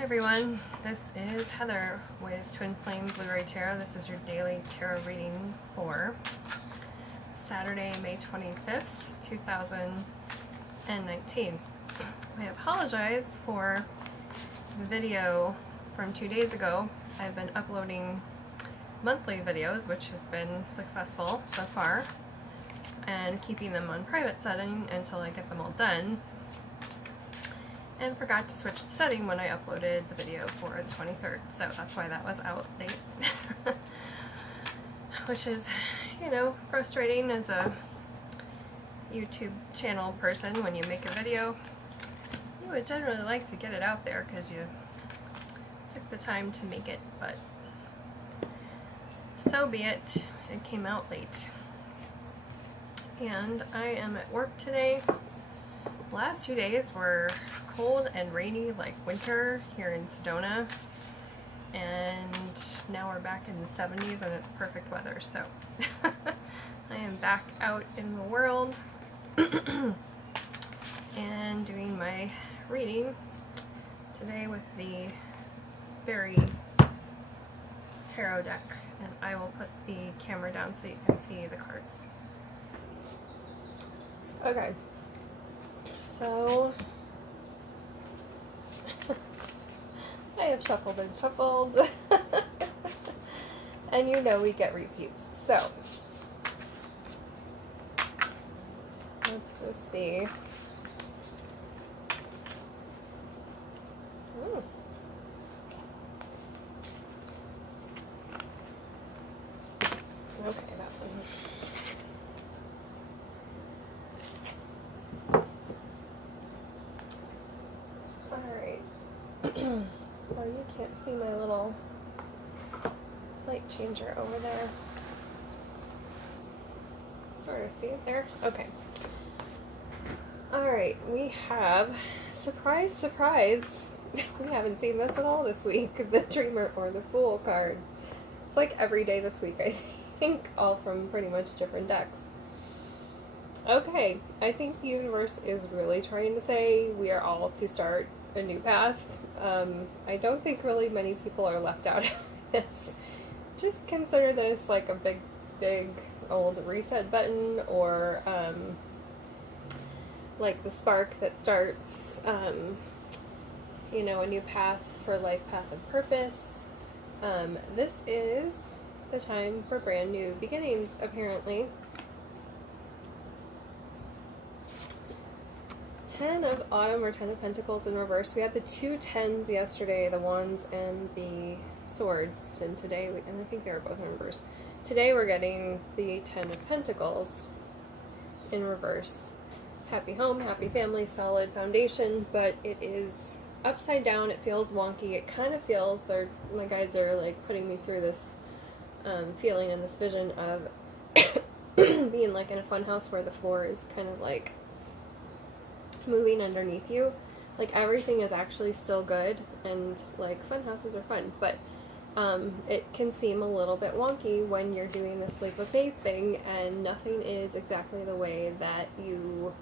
Hi everyone, this is Heather with Twin Flame Blu-ray Tarot. This is your daily tarot reading for Saturday, May 25th, 2019. I apologize for the video from 2 days ago. I've been uploading monthly videos, which has been successful so far, and keeping them on private setting until I get them all done. And forgot to switch the setting when I uploaded the video for the 23rd, so that's why that was out late. Which is, you know, frustrating as a YouTube channel person. When you make a video, you would generally like to get it out there because you took the time to make it, but so be it. It came out late. And I am at work today. The last 2 days were cold and rainy like winter here in Sedona, and now we're back in the 70s and it's perfect weather, so I am back out in the world and doing my reading today with the Berry tarot deck, and I will put the camera down so you can see the cards. Okay, so I have shuffled and shuffled, and you know we get repeats, so let's just see. Ooh. Okay, that one. Alright. Well, you can't see my little light changer over there. Sort of see it there? Okay. Alright, we have, surprise, surprise, we haven't seen this at all this week, the Dreamer or the Fool card. It's like every day this week, I think, all from pretty much different decks. Okay, I think the universe is really trying to say we are all to start a new path. I don't think really many people are left out of this. Just consider this like a big old reset button, or like the spark that starts you know, a new path for life, path and purpose. This is the time for brand new beginnings, apparently. 10 of Autumn, or 10 of Pentacles in reverse. We had the 2 10s yesterday, the Wands and the Swords, and today, and I think they were both in reverse. Today we're getting the 10 of Pentacles in reverse. Happy home, happy family, solid foundation, but it is upside down. It feels wonky. It kind of feels, my guides are like putting me through this feeling and this vision of being like in a fun house where the floor is kind of like moving underneath you. Like everything is actually still good, and like fun houses are fun, but it can seem a little bit wonky when you're doing this leap of faith thing and nothing is exactly the way that you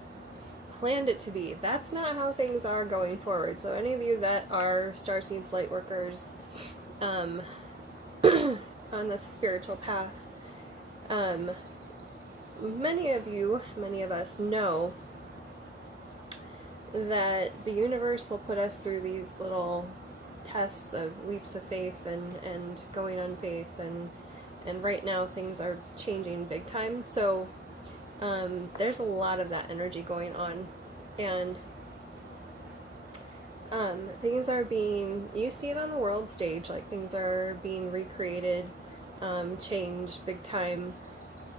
planned it to be. That's not how things are going forward. So any of you that are starseeds, light workers, on this spiritual path, many of us know that the universe will put us through these little tests of leaps of faith and going on faith, and right now things are changing big time, so there's a lot of that energy going on, and things are being, you see it on the world stage, like things are being recreated, changed big time,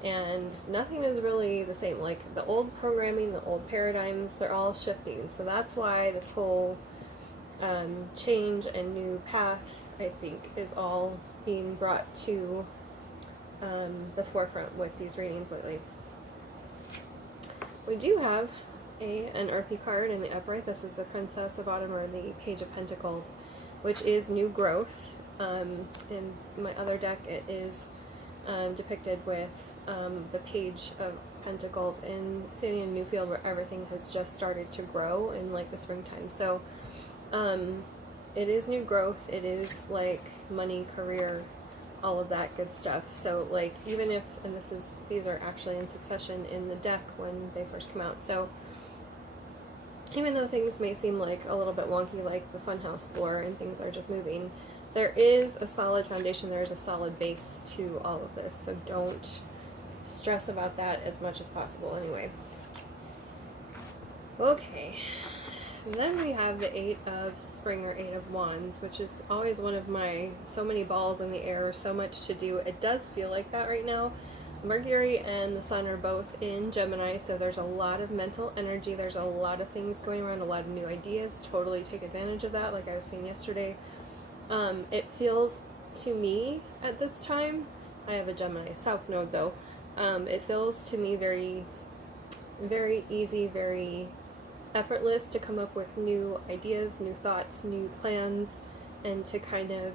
and nothing is really the same. Like the old programming, the old paradigms, they're all shifting. So that's why this whole change and new path, I think, is all being brought to the forefront with these readings lately. We do have an earthy card in the upright. This is the Princess of Autumn, or the Page of Pentacles, which is new growth. In my other deck, it is depicted with the Page of Pentacles in standing in a new field where everything has just started to grow in like the springtime. So it is new growth. It is like money, career, all of that good stuff. So like even if, and these are actually in succession in the deck when they first come out. So even though things may seem like a little bit wonky, like the funhouse floor and things are just moving, there is a solid foundation. There is a solid base to all of this. So don't stress about that as much as possible anyway. Okay. And then we have the Eight of Spring or Eight of Wands, which is always one of my, so many balls in the air, so much to do. It does feel like that right now. Mercury and the Sun are both in Gemini, so there's a lot of mental energy. There's a lot of things going around, a lot of new ideas. Totally take advantage of that, like I was saying yesterday. It feels to me at this time, I have a Gemini South node though, it feels to me very, very easy, very effortless to come up with new ideas, new thoughts, new plans, and to kind of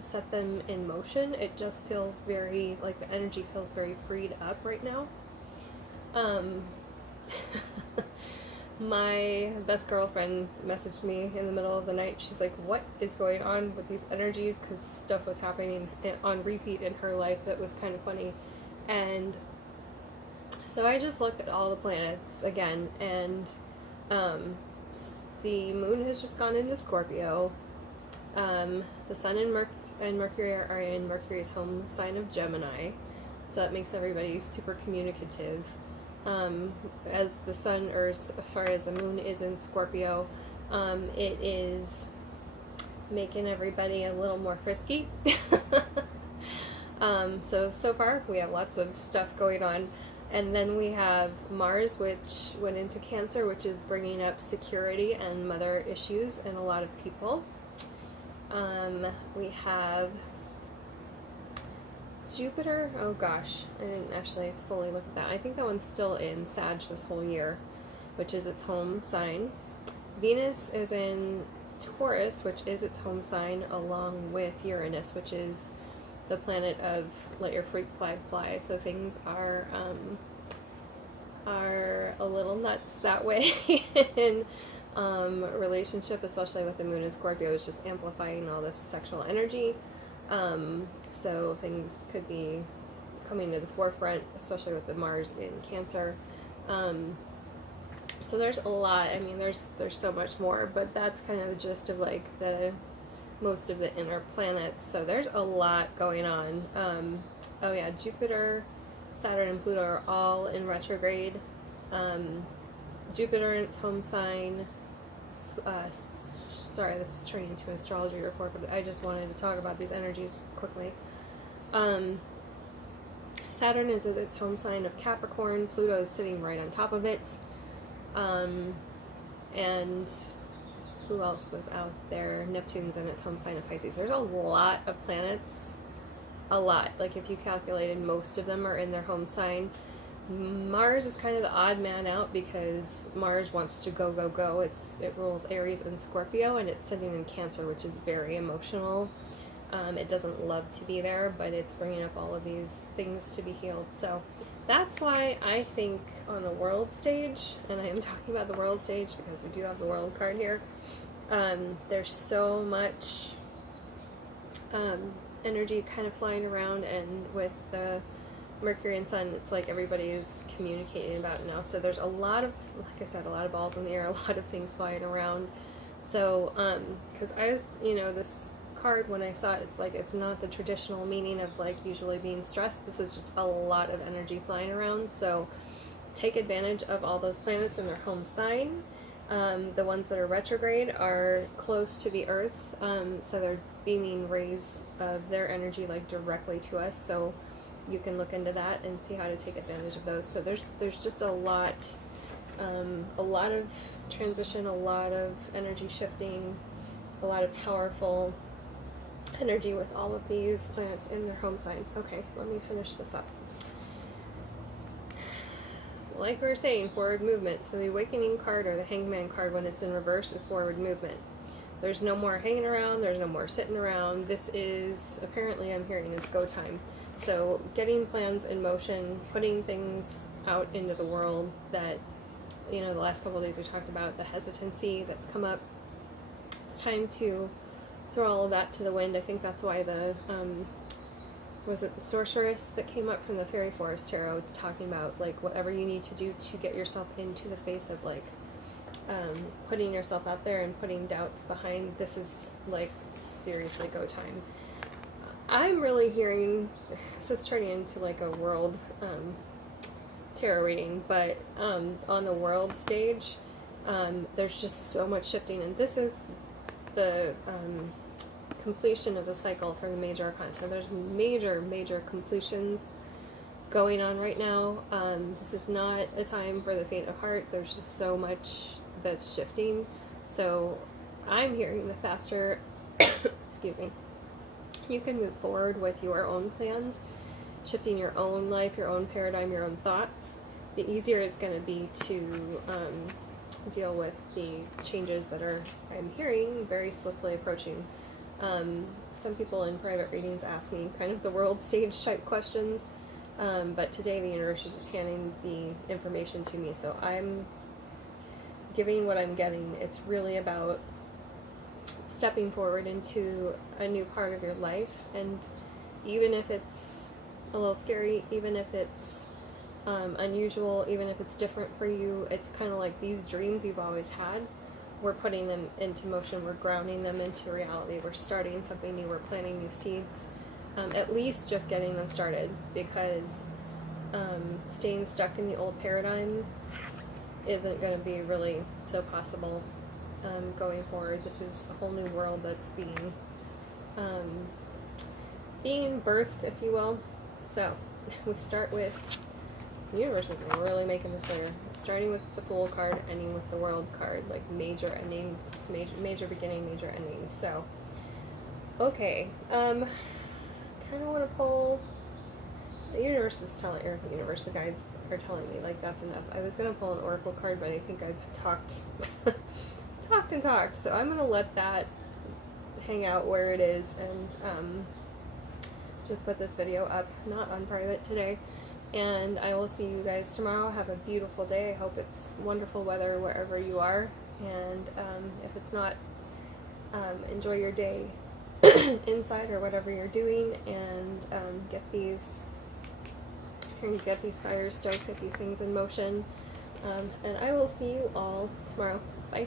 set them in motion. It just feels very, like the energy feels very freed up right now. My best girlfriend messaged me in the middle of the night. She's like, what is going on with these energies? Because stuff was happening on repeat in her life that was kind of funny. And so I just looked at all the planets again, and the moon has just gone into Scorpio. The Sun and Mercury are in Mercury's home sign of Gemini, so that makes everybody super communicative. As the Sun, or sorry, as the moon is in Scorpio, it is making everybody a little more frisky. So far we have lots of stuff going on. And then we have Mars, which went into Cancer, which is bringing up security and mother issues in a lot of people. We have Jupiter. Oh gosh, I didn't actually fully look at that. I think that one's still in Sag this whole year, which is its home sign. Venus is in Taurus, which is its home sign, along with Uranus, which is the planet of let your freak flag fly. So things are a little nuts that way in relationship, especially with the moon in Scorpio, is just amplifying all this sexual energy. So things could be coming to the forefront, especially with the Mars in Cancer. So there's a lot. I mean, there's so much more, but that's kind of the gist of like the most of the inner planets. So there's a lot going on. Oh yeah, Jupiter, Saturn, and Pluto are all in retrograde. Jupiter in its home sign. Sorry, this is turning into an astrology report, but I just wanted to talk about these energies quickly. Saturn is at its home sign of Capricorn. Pluto is sitting right on top of it. And who else was out there? Neptune's in its home sign of Pisces. There's a lot of planets. A lot. Like if you calculated, most of them are in their home sign. Mars is kind of the odd man out because Mars wants to go, go, go. It rules Aries and Scorpio, and it's sitting in Cancer, which is very emotional. It doesn't love to be there, but it's bringing up all of these things to be healed. So that's why I think on the world stage, and I am talking about the world stage because we do have the world card here, there's so much energy kind of flying around, and with the Mercury and Sun, it's like everybody is communicating about it now. So there's a lot of, like I said, a lot of balls in the air, a lot of things flying around. So, because I was, this card, when I saw it, it's like, it's not the traditional meaning of like usually being stressed. This is just a lot of energy flying around. So take advantage of all those planets in their home sign. The ones that are retrograde are close to the Earth, so they're beaming rays of their energy like directly to us. So you can look into that and see how to take advantage of those. So there's just a lot of transition, a lot of energy shifting, a lot of powerful energy with all of these planets in their home sign. Okay, let me finish this up. Like we were saying, forward movement. So the Awakening card, or the Hangman card, when it's in reverse, is forward movement. There's no more hanging around, there's no more sitting around. This is, apparently I'm hearing, it's go time. So getting plans in motion, putting things out into the world that, the last couple of days we talked about the hesitancy that's come up. it's time to throw all of that to the wind. I think that's why the was it the sorceress that came up from the Fairy Forest Tarot, talking about like whatever you need to do to get yourself into the space of like putting yourself out there and putting doubts behind. This is like seriously go time. I'm really hearing, this is turning into like a world tarot reading, but on the world stage, there's just so much shifting, and this is the completion of the cycle for the major arcana. So there's major completions going on right now. This is not a time for the faint of heart. There's just so much that's shifting. So I'm hearing the faster, excuse me, you can move forward with your own plans, shifting your own life, your own paradigm, your own thoughts, the easier it's going to be to deal with the changes that are, I'm hearing, very swiftly approaching. Some people in private readings ask me kind of the world stage type questions, but today the universe is just handing the information to me, so I'm giving what I'm getting. It's really about stepping forward into a new part of your life, and even if it's a little scary, even if it's unusual, even if it's different for you, it's kind of like these dreams you've always had, we're putting them into motion, we're grounding them into reality, we're starting something new, we're planting new seeds, at least just getting them started, because staying stuck in the old paradigm isn't going to be really so possible going forward. This is a whole new world that's being birthed, if you will. So we start with, the universe is really making this clear, starting with the Fool card, ending with the World card, like major ending, major beginning, major ending. So okay, kind of want to pull, the universe is telling, or the universe, the guides are telling me like that's enough. I was gonna pull an Oracle card, but I think I've talked and talked, so I'm gonna let that hang out where it is, and just put this video up, not on private today, and I will see you guys tomorrow. Have a beautiful day. I hope it's wonderful weather wherever you are, and if it's not, enjoy your day inside or whatever you're doing, and get these fires stoked, get these things in motion, and I will see you all tomorrow. Bye.